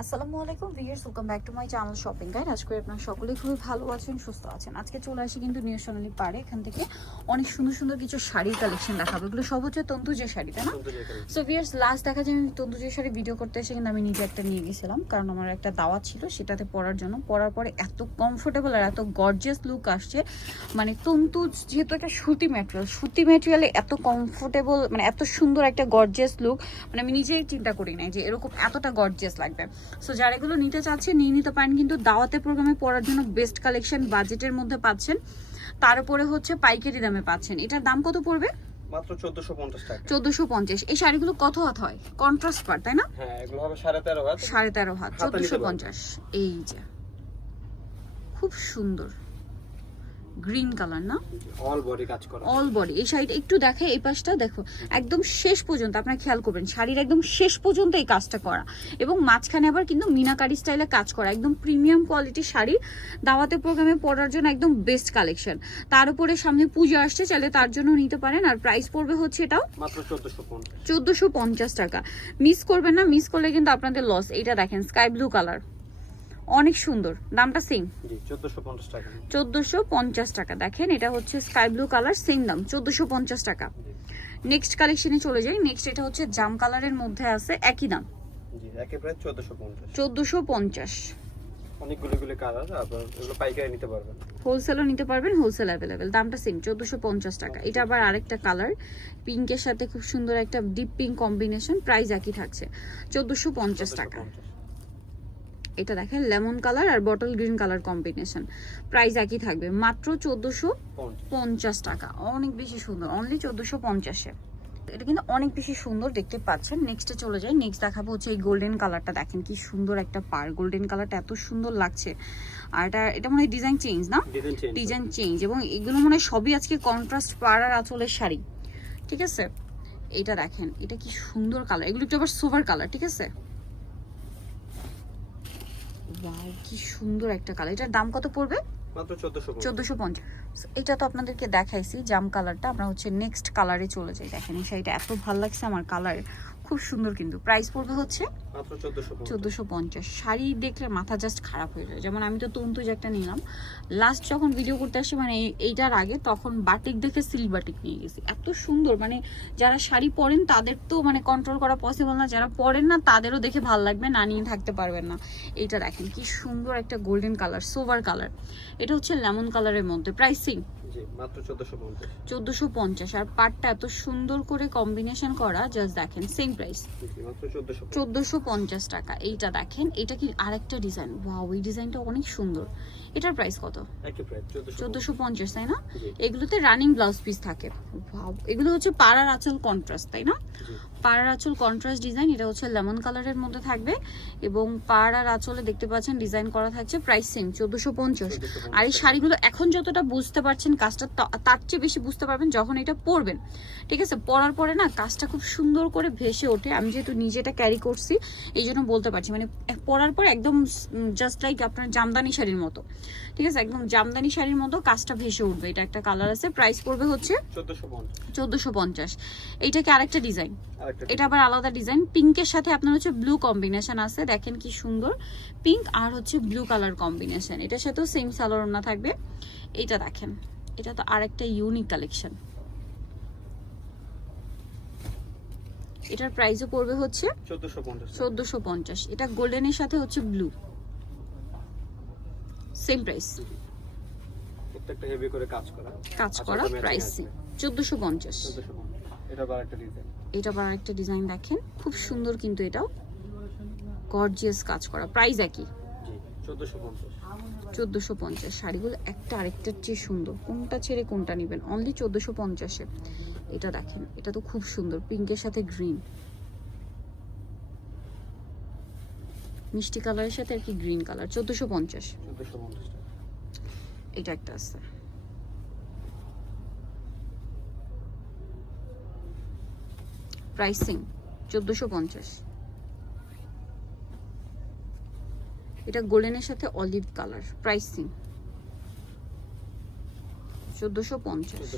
আসসালামু আলাইকুম viewers welcome back to my channel shopping guide আজকে আপনারা সকলেই খুবই ভালো আছেন সুস্থ আছেন। আজকে চলে আসি কিন্তু নিউ সোনালি পারে এখান থেকে অনেক সুন্দর সুন্দর কিছু শাড়ির কালেকশন দেখাবো। এগুলো সব হচ্ছে তন্তুজের শাড়ি তাই না? সো ভিউয়ার্স লাস্ট দেখা যায় আমি তন্তুজের শাড়ি ভিডিও করতে এসে কিন্তু আমি নিজে একটা নিয়ে গেছিলাম। কারণ আমার একটা দাওয়াত ছিল সেটাতে পরার জন্য। পরার পরে এত কমফোর্টেবল আর এত গর্জিয়াস লুক আসছে। মানে তন্তু যেহেতু একটা সুতি ম্যাটেরিয়াল সুতি ম্যাটেরিয়ালে এত কমফোর্টেবল মানে এত সুন্দর একটা গর্জিয়াস লুক মানে আমি নিজেই চিন্তা করি নাই যে এরকম এতটা গর্জিয়াস লাগবে। সো যারা এগুলো নিতে চাচ্ছে নিয়ে নিতে পারেন কিন্তু দাওয়াতে প্রোগ্রামে পড়ার জন্য বেস্ট কালেকশন বাজেটের মধ্যে পাচ্ছেন। তার উপরে হচ্ছে পাইকারি দামে পাচ্ছেন। এটার দাম কত পড়বে? মাত্র চোদ্দশো পঞ্চাশ টাকা। চোদ্দশো পঞ্চাশ। এই শাড়িগুলো কত হাত হয়? কন্ট্রাস্ট পার তাই না? হ্যাঁ এগুলো হবে সাড়ে তেরো হাত। সাড়ে তেরো হাত। হাতা নিতে চোদ্দশো পারবেন। পঞ্চাশ। এই যে খুব সুন্দর। গ্রিন কালার না? অল বডি কাজ করা। অল বডি এই শাড়িটা একটু দেখে এই পাশটা দেখো একদম শেষ পর্যন্ত আপনারা খেয়াল করবেন শাড়ির একদম শেষ পর্যন্ত এই কাজটা করা। এবং মাঝখানে আবার কিন্তু মিনাকারি স্টাইলে কাজ করা একদম প্রিমিয়াম কোয়ালিটির শাড়ি দাওয়াতে প্রোগ্রামে পরার জন্য একদম বেস্ট কালেকশন তার উপরে সামনে পুজো আসছে চাইলে তার জন্য নিতে পারেন আর প্রাইস পড়বে হচ্ছে এটাও মাত্র চোদ্দোশো পঞ্চাশ। টাকা। মিস করবেন না মিস করলে কিন্তু আপনাদের লস এইটা দেখেন স্কাই ব্লু কালার অনেক সুন্দর। দামটা সেম চোদ্দশো পঞ্চাশ টাকা। দেখেন এটা হচ্ছে স্কাই ব্লু কালার সেম দাম চোদ্দশো পঞ্চাশ টাকা। নেক্সট কালেকশনে চলে যাই। নেক্সট এটা হচ্ছে জাম কালারের মধ্যে আছে একই দাম। চোদ্দশো পঞ্চাশ। অনেকগুলো কালার আপনার এগুলো পাইকারি নিতে পারবেন। হোলসেলও নিতে পারবেন হোলসেল অ্যাভেলেবেল দামটা সেম চোদ্দোশো পঞ্চাশ টাকা। এটা আবার আরেকটা কালার পিঙ্কের সাথে খুব সুন্দর একটা ডিপ পিঙ্ক কম্বিনেশন প্রাইস একই থাকছে। চোদ্দোশো পঞ্চাশ টাকা। 1450 এটা দেখেন লেমন কালার আর bottle green colour combination. Price একই থাকবে। মাত্র চোদ্দোশো পঞ্চাশ। টাকা। অনেক বেশি সুন্দর। অনলি চোদ্দোশো পঞ্চাশে। এটা কিন্তু অনেক বেশি সুন্দর দেখতে পাচ্ছেন। নেক্সটে চলে যাই। নেক্সট দেখাবো হচ্ছে এই গোল্ডেন কালারটা দেখেন কি সুন্দর একটা পার গোল্ডেন কালারটা এত সুন্দর লাগছে। আর এটা এটা মনে হয় ডিজাইন চেঞ্জ না? ডিজাইন চেঞ্জ ডিজাইন চেঞ্জ এবং এগুলো মনে হয় সবই আজকে কন্ট্রাস্ট পার আর আঁচলের শাড়ি। ঠিক আছে? এটা দেখেন। এটা কি সুন্দর কালার এগুলো একটু আবার সোভার কালার ঠিক আছে? Wow, কি সুন্দর একটা কালার এটার দাম কত পড়বে? মাত্র চোদ্দশো চোদ্দোশো পঞ্চাশ। এটা তো আপনাদেরকে দেখাইছি জাম কালারটা আমরা হচ্ছে নেক্সট কালারে চলে যাই। দেখেন এই শাড়িটা এত ভালো লাগছে আমার কালার খুব সুন্দর কিন্তু। প্রাইস পড়বে হচ্ছে চোদ্দশো পঞ্চাশ। শাড়ি দেখলে মাথা জাস্ট খারাপ হয়ে যায়। যেমন আমি তো তন্তুজ একটা নিলাম। লাস্ট যখন ভিডিও করতে আসি মানে এইটার আগে তখন বাটিক দেখে সিল্ক বাটিক নিয়ে গেছি। এত সুন্দর মানে যারা শাড়ি পরেন তাদের তো মানে কন্ট্রোল করা পসিবল না। যারা পরেন না তাদেরও দেখে ভালো লাগবে না নিয়ে থাকতে পারবেন না। এইটা দেখেন কি সুন্দর একটা গোল্ডেন কালার সোভার কালার এটা হচ্ছে লেমন কালারের মধ্যে। প্রাইসিং চোদ্দশো পঞ্চাশ। আর পাটটা এত সুন্দর করে কম্বিনেশন করা জাস্ট দেখেন সেম প্রাইস চোদ্দোশো পঞ্চাশ। টাকা এইটা দেখেন এটা কি আরেকটা ডিজাইন ওয়াও এই ডিজাইনটা অনেক সুন্দর। এটার প্রাইস কত? চোদ্দশো পঞ্চাশ। তাই না? এগুলোতে রানিং ব্লাউজ পিস থাকে। এগুলো হচ্ছে পাড়ার আঁচল কন্ট্রাস্ট তাই না? পাড়ার আঁচল কন্ট্রাস্ট ডিজাইন এটা হচ্ছে লেমন কালারের মধ্যে থাকবে এবং পাড়ার আঁচলে দেখতে পাচ্ছেন ডিজাইন করা থাকছে প্রাইস সেম চোদ্দোশো পঞ্চাশ। আর এই শাড়িগুলো এখন যতটা বুঝতে পারছেন কাজটা তার চেয়ে বেশি বুঝতে পারবেন যখন এটা পরবেন। ঠিক আছে? পরার পরে না কাজটা খুব সুন্দর করে ভেসে ওঠে। আমি যেহেতু নিজেটা ক্যারি করছি এই জন্য বলতে পারছি। মানে পরার পর একদম জাস্ট লাইক আপনার জামদানি শাড়ির মতো। ঠিক আছে একদম জামদানি শাড়ির মতো কাজটা ভেসে উঠবে। এটা একটা কালার আছে প্রাইস পড়বে হচ্ছে চোদ্দশো পঞ্চাশ। এইটা কি আরেকটা ডিজাইন এটা আবার আলাদা ডিজাইন পিঙ্কের সাথে আপনার হচ্ছে ব্লু কম্বিনেশন আছে দেখেন কি সুন্দর। পিঙ্ক আর হচ্ছে ব্লু কালার কম্বিনেশন এটার সাথেও সেম সালোয়ার ওড়না থাকবে। এটা দেখেন এটা তো আরেকটা ইউনিক কালেকশন এটার প্রাইসও পড়বে হচ্ছে চোদ্দোশো পঞ্চাশ। এটা গোল্ডেনের সাথে হচ্ছে ব্লু সেম প্রাইস প্রত্যেকটা হেভি করে কাজ করা। কাজ আচ্ছা, করা প্রাইস। চোদ্দোশো পঞ্চাশ। এটা আবার একটা ডিজাইন এটা আবার একটা ডিজাইন দেখেন। খুব সুন্দর কিন্তু এটাও। গর্জিয়াস কাজ করা। প্রাইস একই। জি চোদ্দশো পঞ্চাশ। চোদ্দোশো পঞ্চাশ। শাড়িগুলো একটা আরেকটার চেয়ে সুন্দর। কোনটা ছেড়ে কোনটা নেবেন? অনলি চোদ্দোশো পঞ্চাশে। এটা দেখেন এটা তো খুব সুন্দর। পিঙ্কের সাথে গ্রিন মিষ্টি কালারের সাথে আর কি গ্রিন কালার চোদ্দোশো পঞ্চাশ। এটা একটা আছে। প্রাইসিং চোদ্দোশো পঞ্চাশ। এটা গোল্ডেনের সাথে অলিভ কালার প্রাইসিং চোদ্দোশো পঞ্চাশ।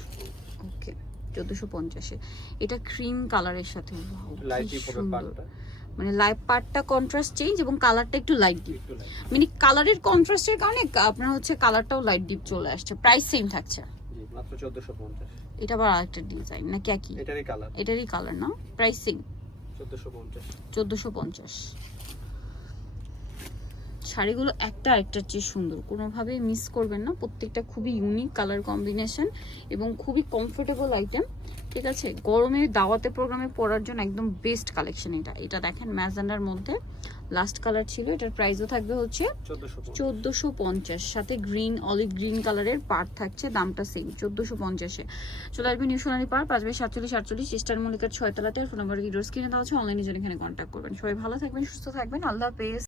ওকে চোদ্দোশো পঞ্চাশে। এটা ক্রিম কালারের সাথে সুন্দর। মানে লাইট পার্টটা কন্ট্রাস্ট চেঞ্জ এবং কালারটা একটু লাইট ডিপ মানে কালারের কন্ট্রাস্টের কারণে আপনার হচ্ছে কালারটাও লাইট ডিপ চলে আসছে। প্রাইস সেম থাকছে। এটা আবার আরেকটা ডিজাইন নাকি একই? এটারই কালার এটারই কালার না প্রাইস সেম চোদ্দশো পঞ্চাশ। চোদ্দোশো পঞ্চাশ। শাড়িগুলো একটা আরেকটার চেয়ে সুন্দর। কোনোভাবেই মিস করবেন না। প্রত্যেকটা খুবই ইউনিক কালার কম্বিনেশন এবং খুবই কমফোর্টেবল আইটেম ঠিক আছে? গরমে দাওয়াতে প্রোগ্রামে পরার জন্য একদম বেস্ট কালেকশন এটা। এটা দেখেন ম্যাজেন্ডার মধ্যে। লাস্ট কালার ছিল এটার প্রাইসও থাকবে হচ্ছে চোদ্দশো পঞ্চাশ। সাথে গ্রিন অলিভ গ্রিন কালারের পার্ট থাকছে দামটা সেম চোদ্দোশো পঞ্চাশে। চলে আসবে নিউ সোনালি পার্ক পাঁচ বাই সাতচল্লিশ সাতচল্লিশ স্টার মল্লিকার ছয়তলাতে ফোন নাম্বার ভিডিওর স্ক্রিনে দেওয়া আছে অনলাইনে জন্য এখানে কন্ট্যাক্ট করবেন। সবাই ভালো থাকবেন সুস্থ থাকবেন। আল্লাহ হাফেজ।